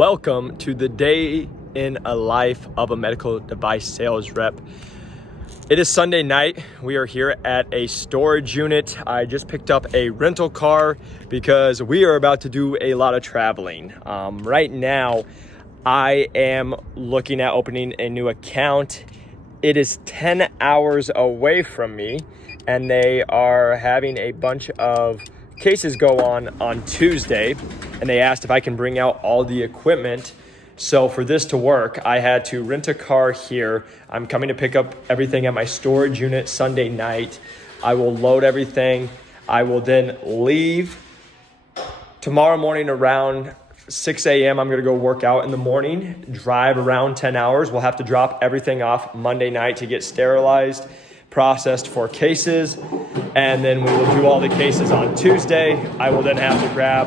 Welcome to the day in a life of a medical device sales rep. It is Sunday night. We are here at a storage unit. I just picked up a rental car because we are about to do a lot of traveling. Right now, I am looking at opening a new account. It is 10 hours away from me, and they are having a bunch of cases go on Tuesday, and they asked if I can bring out all the equipment. So for this to work, I had to rent a car here. I'm coming to pick up everything at my storage unit Sunday night. I will load everything. I will then leave tomorrow morning around 6 a.m. I'm gonna go work out in the morning, drive around 10 hours. We'll have to drop everything off Monday night to get sterilized, processed for cases, and then we will do all the cases on Tuesday. I will then have to grab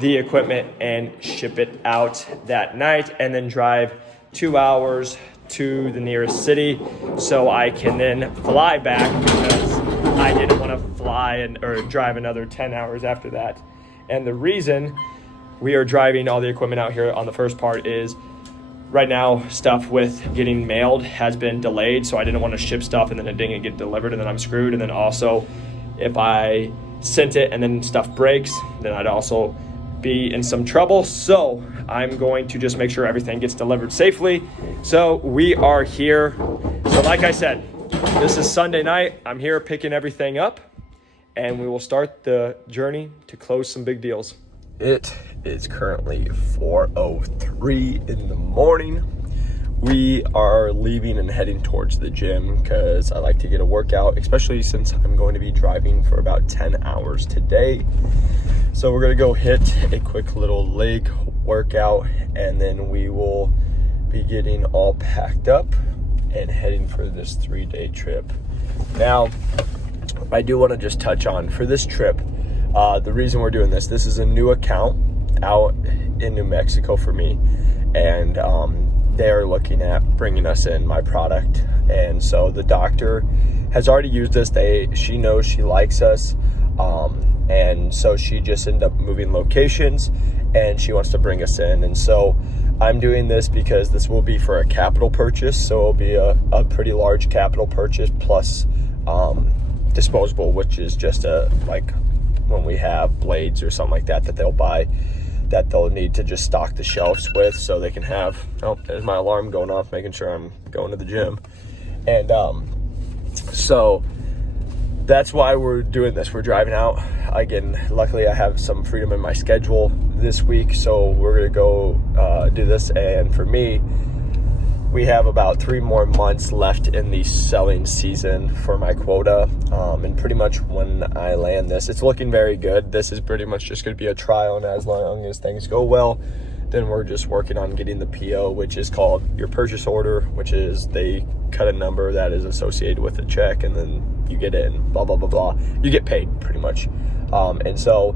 the equipment and ship it out that night, and then drive 2 hours to the nearest city so I can then fly back, because I didn't want to fly or drive another 10 hours after that. And the reason we are driving all the equipment out here on the first part is right now, stuff with getting mailed has been delayed, so I didn't want to ship stuff and then it didn't get delivered and then I'm screwed. And then also, if I sent it and then stuff breaks, then I'd also be in some trouble. So I'm going to just make sure everything gets delivered safely. So we are here. So like I said, this is Sunday night. I'm here picking everything up, and we will start the journey to close some big deals. It is currently 4:03 in the morning. We are leaving and heading towards the gym because I like to get a workout, especially since I'm going to be driving for about 10 hours today. So we're gonna go hit a quick little leg workout, and then we will be getting all packed up and heading for this 3-day trip. Now, I do wanna just touch on, for this trip, the reason we're doing this is a new account out in New Mexico for me, and they're looking at bringing us in my product. And so the doctor has already used this. She knows she likes us, and so she just ended up moving locations, and she wants to bring us in. And so I'm doing this because this will be for a capital purchase, so it'll be a pretty large capital purchase plus disposable, which is just like when we have blades or something like that they'll buy, that they'll need to just stock the shelves with, so they can have, oh, there's my alarm going off, making sure I'm going to the gym. And so that's why we're doing this. We're driving out. Again, luckily I have some freedom in my schedule this week, so we're gonna go do this. And for me, we have about 3 more months left in the selling season for my quota. And pretty much when I land this, it's looking very good. This is pretty much just gonna be a trial, and as long as things go well, then we're just working on getting the PO, which is called your purchase order, which is they cut a number that is associated with the check, and then you get in, blah, blah, blah, blah. You get paid pretty much. And so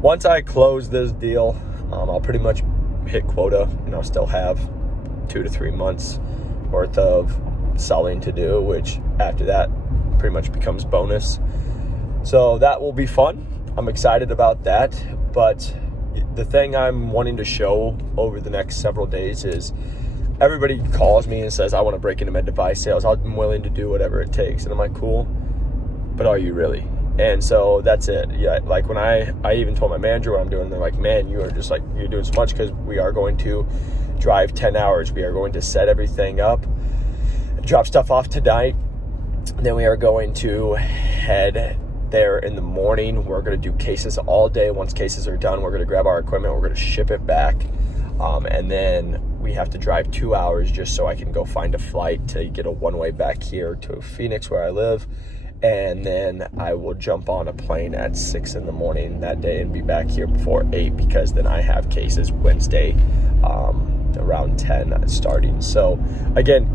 once I close this deal, I'll pretty much hit quota, and I'll still have 2 to 3 months worth of selling to do, which after that pretty much becomes bonus. So that will be fun. I'm excited about that. But the thing I'm wanting to show over the next several days is, everybody calls me and says, I want to break into med device sales. I'm willing to do whatever it takes. And I'm like, cool, but are you really? And so that's it. Yeah, like when I even told my manager what I'm doing, they're like, man, you are just like, you're doing so much, because we are going to drive 10 hours. We are going to set everything up, drop stuff off tonight. Then we are going to head there in the morning. We're going to do cases all day. Once cases are done, we're going to grab our equipment. We're going to ship it back. And then we have to drive 2 hours just so I can go find a flight to get a one-way back here to Phoenix, where I live. And then I will jump on a plane at 6 in the morning that day and be back here before 8, because then I have cases Wednesday around 10 starting. So again,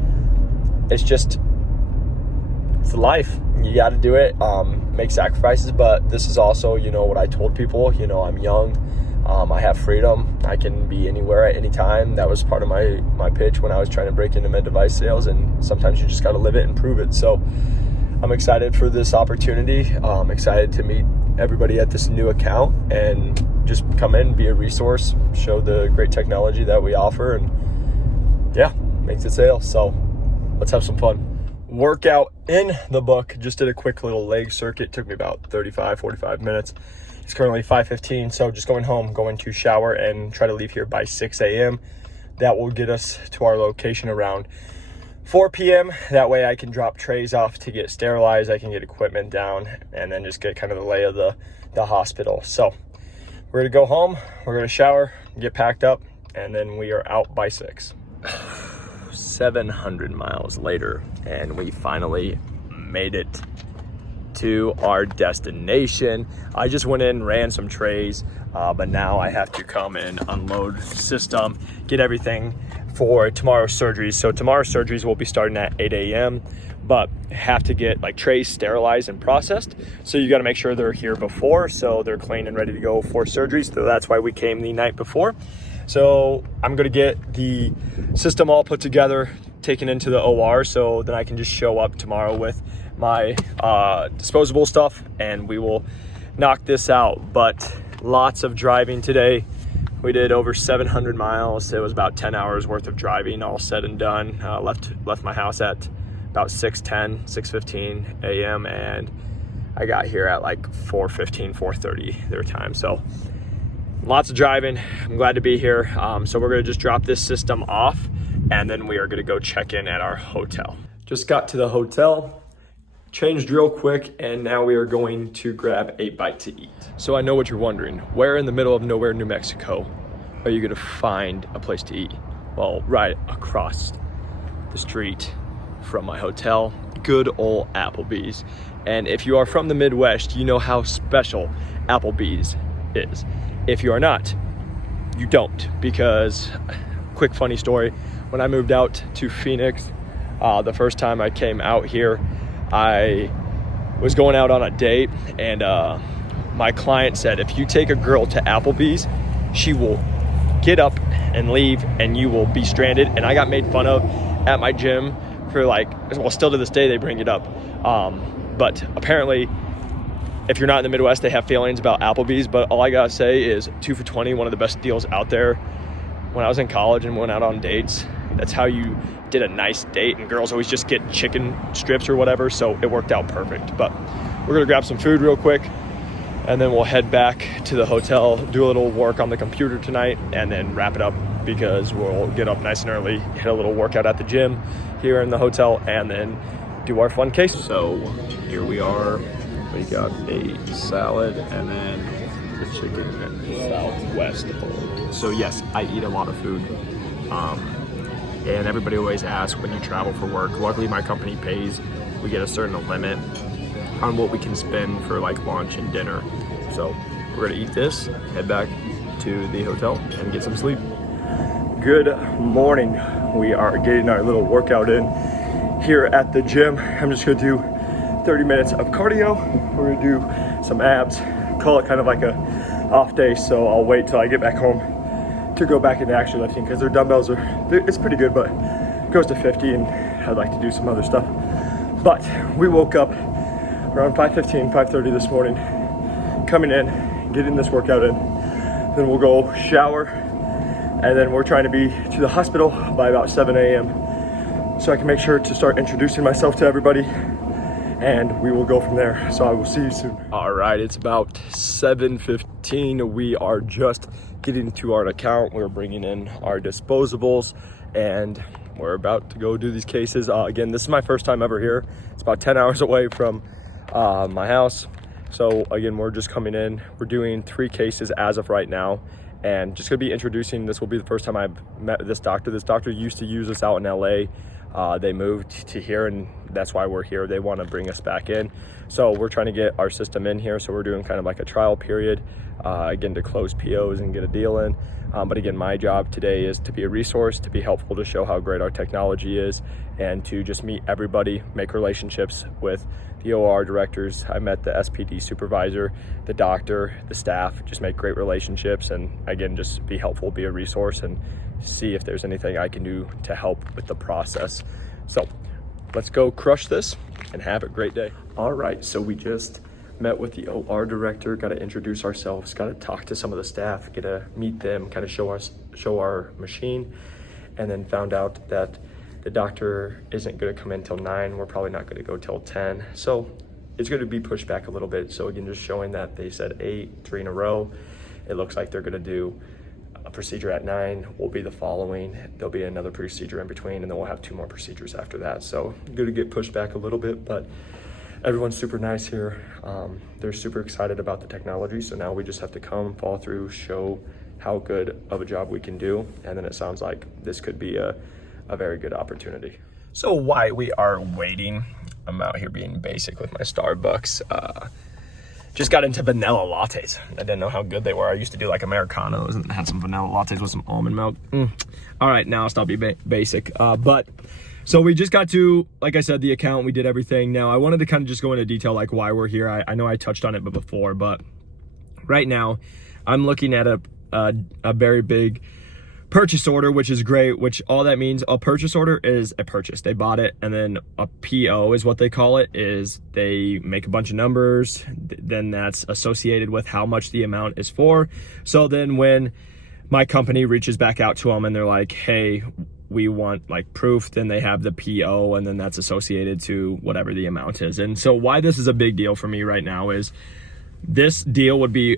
it's life. You got to do it, make sacrifices. But this is also, what I told people, I'm young. I have freedom. I can be anywhere at any time. That was part of my pitch when I was trying to break into med device sales, and sometimes you just got to live it and prove it. So I'm excited for this opportunity. I'm excited to meet everybody at this new account and just come in, be a resource, show the great technology that we offer, and yeah, make the sale. So let's have some fun. Workout in the book. Just did a quick little leg circuit. Took me about 45 minutes. It's currently 5:15, so just going home, going to shower and try to leave here by 6 a.m. That will get us to our location around 4 p.m. That way I can drop trays off to get sterilized. I can get equipment down and then just get kind of the lay of the hospital. So we're gonna go home, we're gonna shower, get packed up, and then we are out by 6. 700 miles later, and we finally made it to our destination. I just went in, ran some trays, but now I have to come and unload system, get everything for tomorrow's surgeries. So tomorrow's surgeries will be starting at 8 a.m., but have to get like trays sterilized and processed. So you got to make sure they're here before, so they're clean and ready to go for surgeries. So that's why we came the night before. So I'm gonna get the system all put together, taken into the OR, so then I can just show up tomorrow with my disposable stuff and we will knock this out. But lots of driving today. We did over 700 miles. It was about 10 hours worth of driving, all said and done. Left my house at about 6:15 a.m. and I got here at like 4:30 their time. So lots of driving. I'm glad to be here. So we're gonna just drop this system off and then we are gonna go check in at our hotel. Just got to the hotel, changed real quick, and now we are going to grab a bite to eat. So I know what you're wondering. Where in the middle of nowhere, New Mexico, are you gonna find a place to eat? Well, right across the street from my hotel, good old Applebee's. And if you are from the Midwest, you know how special Applebee's is. If you are not, you don't, because quick funny story, when I moved out to Phoenix, the first time I came out here, I was going out on a date and my client said, if you take a girl to Applebee's, she will get up and leave and you will be stranded. And I got made fun of at my gym for like, well, still to this day, they bring it up. But apparently, if you're not in the Midwest, they have feelings about Applebee's, but all I gotta say is 2 for $20, one of the best deals out there. When I was in college and went out on dates, that's how you did a nice date, and girls always just get chicken strips or whatever, so it worked out perfect. But we're gonna grab some food real quick, and then we'll head back to the hotel, do a little work on the computer tonight, and then wrap it up because we'll get up nice and early, hit a little workout at the gym here in the hotel, and then do our fun case. So here we are. We got a salad and then the chicken Southwest bowl. So yes, I eat a lot of food. And everybody always asks when you travel for work. Luckily my company pays. We get a certain limit on what we can spend for like lunch and dinner. So we're gonna eat this, head back to the hotel and get some sleep. Good morning. We are getting our little workout in here at the gym. I'm just gonna do 30 minutes of cardio. We're gonna do some abs, call it kind of like a off day, so I'll wait till I get back home to go back into action lifting because their dumbbells it's pretty good, but it goes to 50 and I'd like to do some other stuff. But we woke up around 5:15, 5:30 this morning, coming in, getting this workout in, then we'll go shower, and then we're trying to be to the hospital by about 7 a.m. so I can make sure to start introducing myself to everybody, and we will go from there. So I will see you soon. All right, it's about 7:15. We are just getting to our account. We're bringing in our disposables and we're about to go do these cases. Again, this is my first time ever here. It's about 10 hours away from my house. So again, we're just coming in. We're doing 3 cases as of right now, and just gonna be introducing. This will be the first time I've met this doctor. This doctor used to use us out in LA. They moved to here, and that's why we're here. They want to bring us back in. So we're trying to get our system in here. So we're doing kind of like a trial period, again, to close POs and get a deal in. But again, my job today is to be a resource, to be helpful, to show how great our technology is, and to just meet everybody, make relationships with the OR directors. I met the SPD supervisor, the doctor, the staff, just make great relationships, and again, just be helpful, be a resource, and see if there's anything I can do to help with the process. So let's go crush this and have a great day. All right, so we just met with the OR director, got to introduce ourselves, got to talk to some of the staff, get to meet them, kind of show our machine, and then found out that the doctor isn't going to come in till 9. We're probably not going to go till 10. So it's going to be pushed back a little bit. So again, just showing that they said 8, 3 in a row. It looks like they're going to do a procedure at 9 will be the following. There'll be another procedure in between, and then we'll have 2 more procedures after that. So good to get pushed back a little bit, but everyone's super nice here. They're super excited about the technology. So now we just have to come, follow through, show how good of a job we can do. And then it sounds like this could be a very good opportunity. So while we are waiting, I'm out here being basic with my Starbucks. Just got into vanilla lattes. I didn't know how good they were. I used to do like Americanos and had some vanilla lattes with some almond milk. All right, now I'll stop being basic. But so we just got to, like I said, the account, we did everything. Now I wanted to kind of just go into detail like why we're here. I know I touched on it before, but right now I'm looking at a very big purchase order, which is great, which all that means, a purchase order is a purchase. They bought it, and then a PO is what they call it, is they make a bunch of numbers, then that's associated with how much the amount is for. So then when my company reaches back out to them and they're like, hey, we want like proof, then they have the PO, and then that's associated to whatever the amount is. And so why this is a big deal for me right now is this deal would be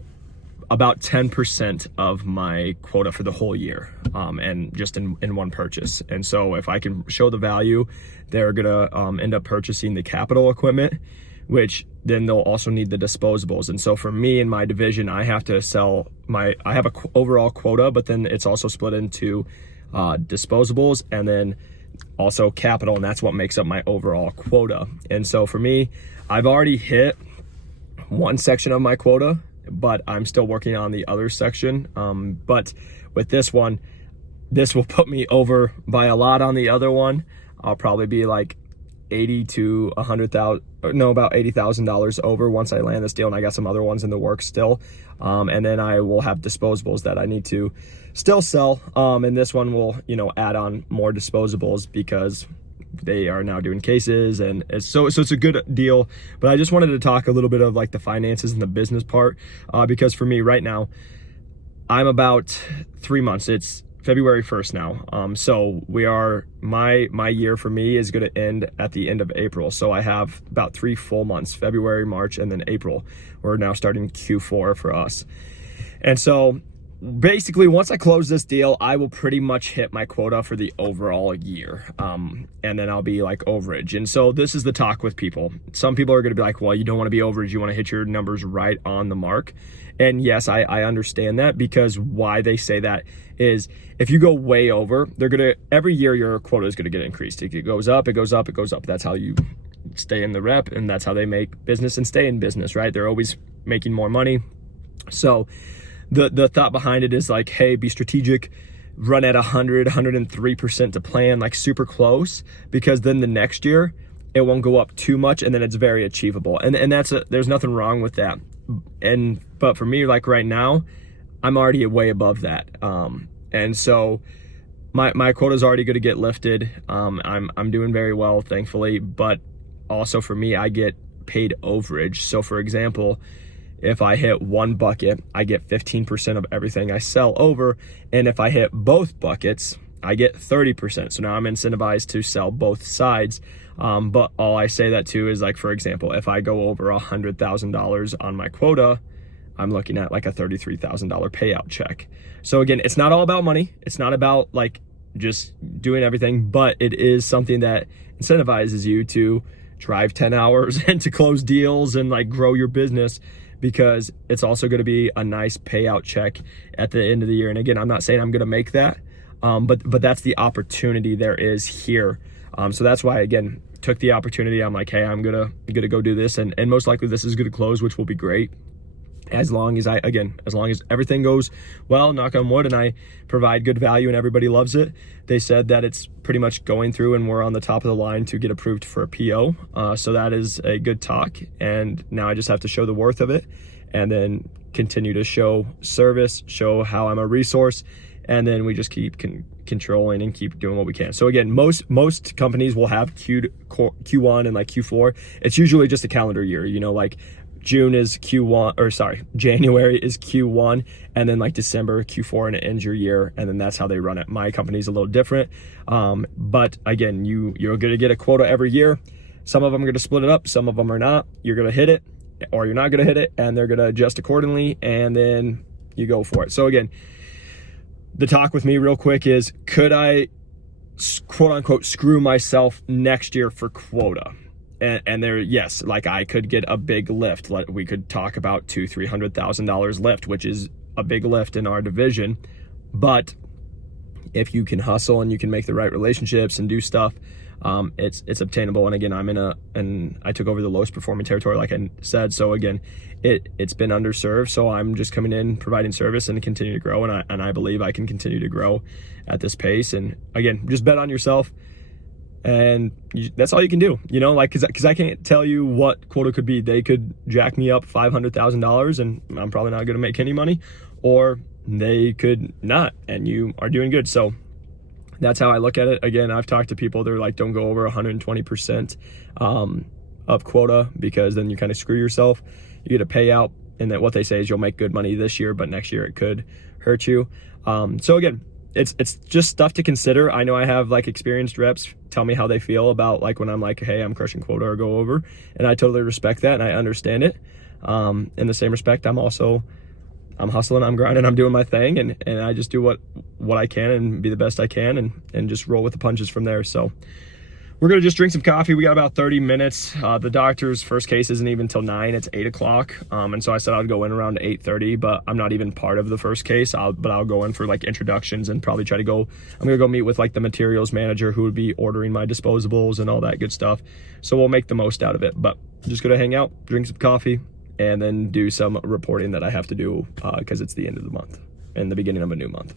about 10% of my quota for the whole year, and just in one purchase. And so if I can show the value, they're gonna end up purchasing the capital equipment, which then they'll also need the disposables. And so for me in my division, I have to sell I have a overall quota, but then it's also split into disposables and then also capital, and that's what makes up my overall quota. And so for me, I've already hit one section of my quota, but I'm still working on the other section. But with this one, this will put me over by a lot on the other one. I'll probably be like about $80,000 over once I land this deal, and I got some other ones in the works still. And then I will have disposables that I need to still sell. And this one will, add on more disposables because they are now doing cases, and so it's a good deal. But I just wanted to talk a little bit of like the finances and the business part, because for me right now, I'm about 3 months. It's February 1st now. So we are, my year for me is going to end at the end of April. So I have about 3 full months, February, March, and then April. We're now starting Q4 for us. And so basically, once I close this deal, I will pretty much hit my quota for the overall year. And then I'll be like overage. And so this is the talk with people. Some people are going to be like, well, you don't want to be overage. You want to hit your numbers right on the mark. And yes, I understand that, because why they say that is if you go way over, every year your quota is going to get increased. It goes up, it goes up, it goes up. That's how you stay in the rep, and that's how they make business and stay in business, right? They're always making more money. So the thought behind it is like, hey, be strategic, run at 103% to plan, like super close, because then the next year it won't go up too much, and then it's very achievable. And there's nothing wrong with that. But for me, like right now, I'm already way above that. And so my quota is already going to get lifted. I'm doing very well, thankfully. But also for me, I get paid overage. So for example, if I hit one bucket, I get 15% of everything I sell over. And if I hit both buckets, I get 30%. So now I'm incentivized to sell both sides. But all I say that to is like, for example, if I go over $100,000 on my quota, I'm looking at like a $33,000 payout check. So again, it's not all about money. It's not about like just doing everything, but it is something that incentivizes you to drive 10 hours and to close deals and like grow your business, because it's also going to be a nice payout check at the end of the year. And again, I'm not saying I'm going to make that, but that's the opportunity there is here. So that's why, again, took the opportunity. I'm like, hey, I'm gonna go do this, and most likely this is gonna close, which will be great. As long as everything goes well, knock on wood, and I provide good value and everybody loves it. They said that it's pretty much going through and we're on the top of the line to get approved for a PO. So that is a good talk. And now I just have to show the worth of it, and then continue to show service, show how I'm a resource, and then we just keep controlling and keep doing what we can. So again, most companies will have Q1 and like Q4. It's usually just a calendar year, you know, like January is Q1, and then like December Q4, and it ends your year, and then that's how they run it. My company's a little different, but again, you're gonna get a quota every year. Some of them are gonna split it up, some of them are not. You're gonna hit it, or you're not gonna hit it, and they're gonna adjust accordingly, and then you go for it. So again, the talk with me real quick is, could I quote unquote screw myself next year for quota? And there, yes, like I could get a big lift. We could talk about $200,000-$300,000 lift, which is a big lift in our division. But if you can hustle and you can make the right relationships and do stuff, it's obtainable. And again, I took over the lowest performing territory, like I said. So again, it's been underserved. So I'm just coming in, providing service, and continue to grow. And I believe I can continue to grow at this pace. And again, just bet on yourself. And that's all you can do, you know, like, cause I can't tell you what quota could be. They could jack me up $500,000 and I'm probably not going to make any money, or they could not, and you are doing good. So that's how I look at it. Again, I've talked to people, they're like, don't go over 120% of quota, because then you kind of screw yourself. You get a payout, and then what they say is you'll make good money this year, but next year it could hurt you. So again, it's just stuff to consider. I know I have like experienced reps tell me how they feel about like when I'm like, hey, I'm crushing quota or go over, and I totally respect that and I understand it. In the same respect, I'm hustling, I'm grinding, I'm doing my thing, and I just do what I can and be the best I can, and just roll with the punches from there. So we're gonna just drink some coffee. We got about 30 minutes. The doctor's first case isn't even till 9, it's 8 o'clock. And so I said I'd go in around 8:30, but I'm not even part of the first case. But I'll go in for like introductions and probably I'm gonna go meet with like the materials manager who would be ordering my disposables and all that good stuff. So we'll make the most out of it, but I'm just gonna hang out, drink some coffee, and then do some reporting that I have to do, because it's the end of the month and the beginning of a new month.